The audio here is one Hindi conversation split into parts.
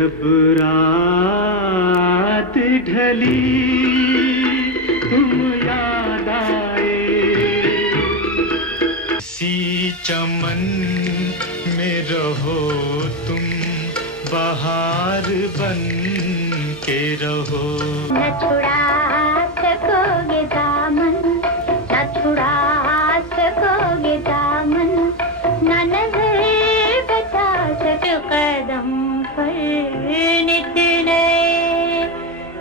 जब रात ढली तुम याद आए, इसी चमन में रहो तुम, बहार बन के रहो। न छुड़ा सकोगे दामन, न छुड़ा सकोगे दामन, न नजर बचा सको कदम पर नित नए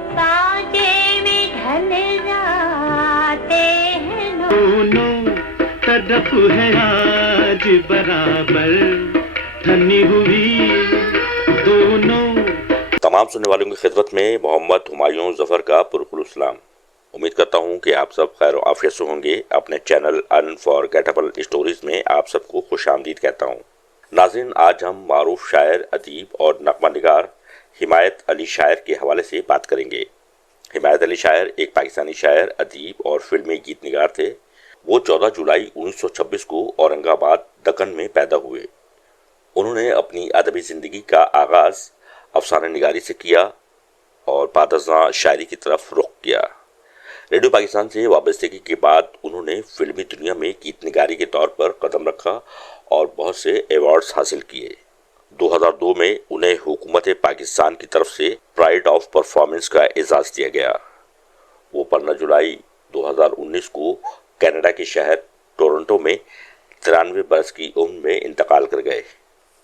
कांटे में ढल जाते हैं दोनों तरफ है आज बराबर धनी हुई दोनों। तमाम सुनने वालों की खिदमत में मोहम्मद हुमायूं जफर का पुरखुलुसलाम। उम्मीद करता हूं कि आप सब खैर आफियत से होंगे। अपने चैनल अनफॉरगेटेबल स्टोरीज में आप सबको खुशामदीद कहता हूं। नाज़रीन, आज हम मारूफ शायर, अदीब और नगमा निगार हिमायत अली शायर के हवाले से बात करेंगे। हिमायत अली शायर एक पाकिस्तानी शायर, अदीब और फिल्मी गीत निगार थे। वो 14 जुलाई 1926 को औरंगाबाद, दक्कन में पैदा हुए। उन्होंने अपनी अदबी ज़िंदगी का आगाज़ अफसाना निगारी से किया और बाद शायरी की तरफ रुख किया। रेडियो पाकिस्तान से वाबस्तगी के बाद उन्होंने फिल्मी दुनिया में गीत निगारी के तौर पर कदम रखा और बहुत से अवार्ड्स हासिल किए। 2002 में उन्हें हुकूमत पाकिस्तान की तरफ से प्राइड ऑफ परफॉर्मेंस का एजाज़ दिया गया। वो 15 जुलाई 2019 को कनाडा के शहर टोरंटो में 93 बरस की उम्र में इंतकाल कर गए।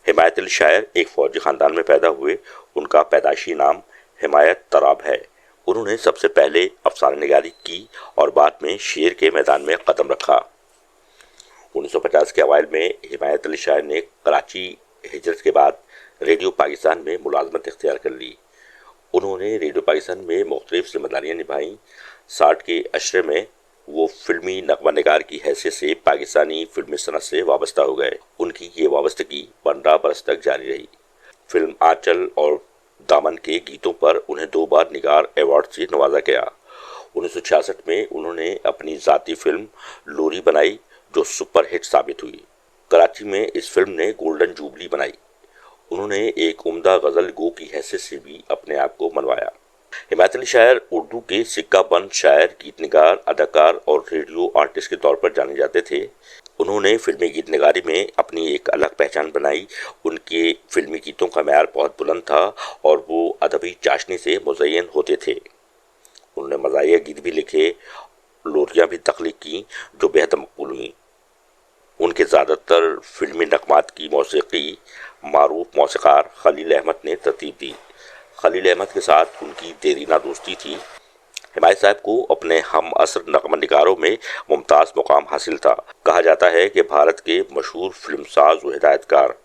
हिमायत अली शायर एक फौजी ख़ानदान में पैदा हुए। उनका पैदाइशी नाम हिमायत तराब है। उन्होंने सबसे पहले अफसाना निगारी की और बाद में शेर के मैदान में कदम रखा। 1950 के अवाइल में हिमायत अली शायर ने कराची हिजरत के बाद रेडियो पाकिस्तान में मुलाजमत इख्तियार कर ली। उन्होंने रेडियो पाकिस्तान में मुख्तलिफ जिम्मेदारियाँ निभाईं। 60 के अशरे में वो फिल्मी नगमा निगार की हैसियत से पाकिस्तानी फिल्मी सनत से वाबस्ता हो गए। उनकी ये वाबस्तगी 15 बरस तक जारी रही। फिल्म आंचल और दामन के गीतों पर उन्हें 2 बार निगार अवार्ड से नवाजा गया। 1966 में उन्होंने अपनी ज़ाती फिल्म लोरी बनाई जो सुपर हिट साबित हुई। कराची में इस फिल्म ने गोल्डन जुबली बनाई। उन्होंने एक उम्दा गज़ल गो की हैसियत से भी अपने आप को मनवाया। हिमायत अली शायर उर्दू के सिक्का बंद शायर, गीत निगार, अदाकार और रेडियो आर्टिस्ट के तौर पर जाने जाते थे। उन्होंने फिल्मी गीत निगारी में अपनी एक अलग पहचान बनाई। उनके फिल्मी गीतों का मेयार बहुत बुलंद था और वो अदबी चाशनी से मुज़य्यन होते थे। उन्होंने मज़ाहिया गीत भी लिखे, लोरियाँ भी तख्लीक की जो बेहद मकबूल हुई। उनके ज़्यादातर फिल्मी नगमात की मौसीकी मारूफ मौसीकार खलील अहमद ने तरतीब दी। खलील अहमद के साथ उनकी देरीना दोस्ती थी। हिमायत साहब को अपने हम असर नगमा निगारों में मुमताज़ मुकाम हासिल था। कहा जाता है कि भारत के मशहूर फिल्मसाज व हिदायतकार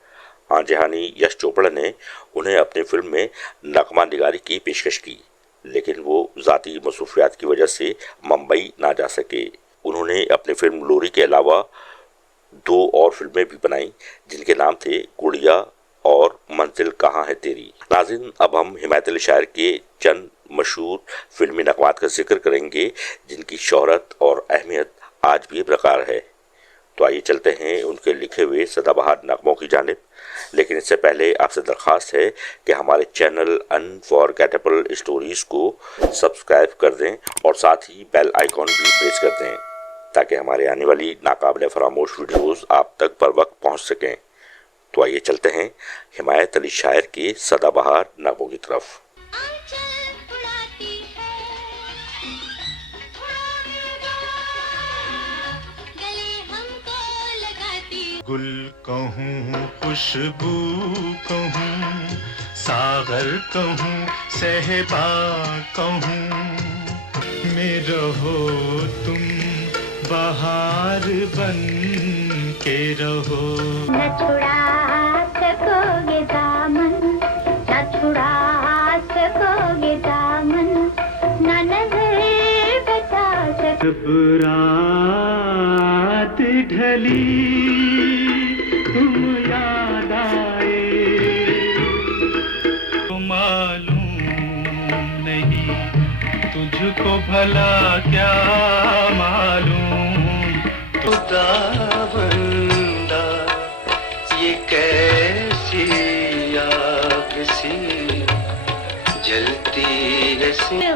आंजहानी यश चोपड़ा ने उन्हें अपनी फिल्म में नगमा निगारी की पेशकश की, लेकिन वो ज़ाती मसरूफियात की वजह से मुंबई ना जा सके। उन्होंने अपनी फिल्म लोरी के अलावा 2 और फिल्में भी बनाई जिनके नाम थे गुड़िया और मंजिल कहाँ है तेरी। नाज़रीन, अब हम हिमायत अली शायर के चंद मशहूर फिल्मी नगमात का जिक्र करेंगे जिनकी शोहरत और अहमियत आज भी बरकरार है। तो आइए चलते हैं उनके लिखे हुए सदाबहार नगमों की जानिब। लेकिन इससे पहले आपसे दरख्वास्त है कि हमारे चैनल अनफॉरगेटेबल स्टोरीज़ को सब्सक्राइब कर दें और साथ ही बेल आइकॉन भी प्रेस कर दें ताकि हमारे आने वाली नाकाबिले फरामोश वीडियोज़ आप तक पर वक्त पहुँच सकें। तो आइए चलते हैं हिमायत अली शायर के सदाबहार नगमों की तरफ। गुल कहूँ खुशबू कहूँ, सागर कहूँ सहबा कहूँ, में रहो तुम बहार बन के रहो। न छुड़ा सकोगे दामन, न छुड़ा सकोगे दामन, न नजर बचा सकोगे। जब रात ढली तुम याद आए, तो मालूम नहीं तुझको भला क्या मालूम। खुदा बंदा ये कैसी आग सी जलती है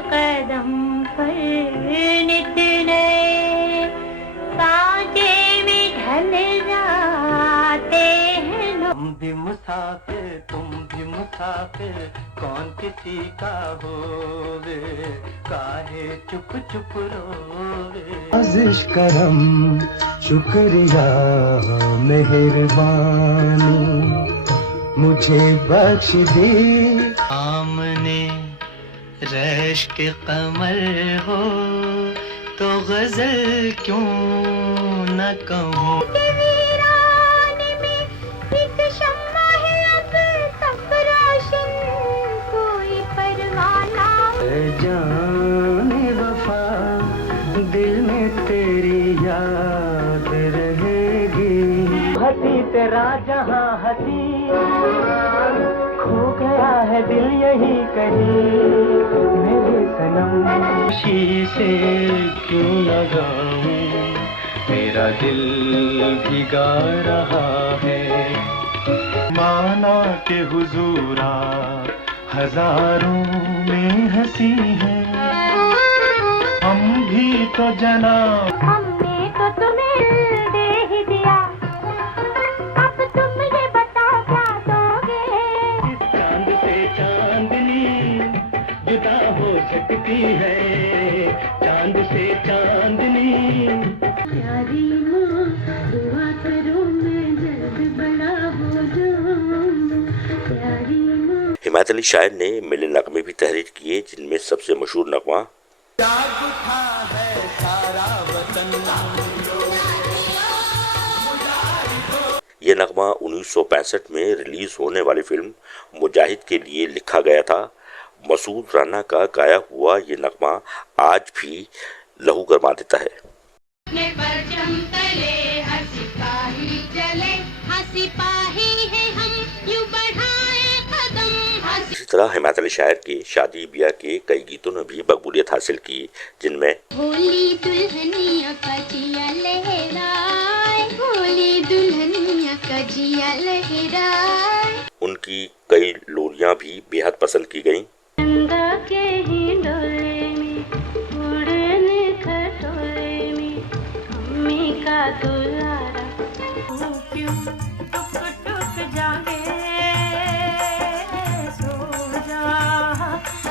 कदम पर नित नए सांचे में ढल जाते हैं हम भी मुसाफिर तुम भी मुसाफिर कौन किसी का होवे काहे चुप चुप रोवे आजिश करम शुक्रिया मेहरबानी मुझे बख्श दी आमने रैश के कमर हो तो गजल क्यों न कहूँ वीरान में एक शम्मा है अब तक रोशन कोई परवाना जाने वफा दिल में तेरी याद रहेगी हसी तेरा जहाँ हसी खो गया है दिल यही कहीं मेरे सनम खुशी से क्यों न गाऊं मेरा दिल भिगा रहा है माना के हुजूरा हजारों में हंसी है हम भी तो जनाब हमने तो तुम्हें दे ही दिया अब तुम ये बताओ क्या दोगे चांद से चांदनी जुदा हो सकती है चांद से चांदनी प्यारी माँ दुआ करो मैं जल्द बड़ा हो जाऊं प्यारी माँ हिमायत अली शायर ने मिले नगमे भी तहरीर किए, जिनमें सबसे मशहूर नगमा ये नगमा 1965 में रिलीज होने वाली फिल्म मुजाहिद के लिए लिखा गया था। मसूद राना का गाया हुआ ये नगमा आज भी लहू गरमा देता है। इसी तरह हिमायत अली शायर के शादी ब्याह के कई गीतों ने भी मकबूलियत हासिल की, जिनमें होली दुल्हनिया का जिया लहराए होली दुल्हनिया का जिया लहराए उनकी कई लोरियां भी बेहद पसंद की गईं। गंगा के ही डोले में उड़ने खटोले में मम्मी का दुलारा तू क्यों टुक टुक जागे सो जा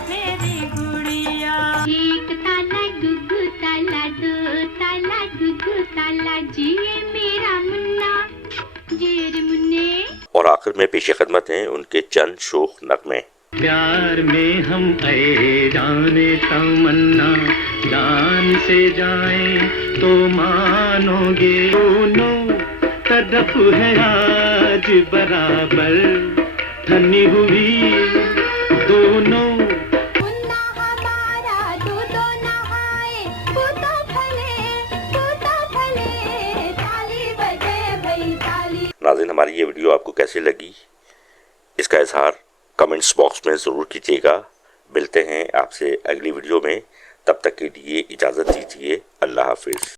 मेरी गुड़िया एक ताला गुगु ताला दो ताला गुगु ताला जिए मेरा मुन्ना जेर मुन्ने। और आखिर में पेशे खिदमत हैं उनके चंद शोख नगमे। प्यार में हम ऐ जाने तमन्ना जान से जाए तो मानोगे दोनों तरफ है आज बराबर धनी हुई दोनों मुन्ना हमारा दूधो नहाए तू तो भले ताली बजे भई ताली। नाज़रीन, हमारी ये वीडियो आपको कैसी लगी, इसका इजहार कमेंट्स बॉक्स में ज़रूर कीजिएगा। मिलते हैं आपसे अगली वीडियो में, तब तक के लिए इजाज़त दीजिए। अल्लाह हाफिज़।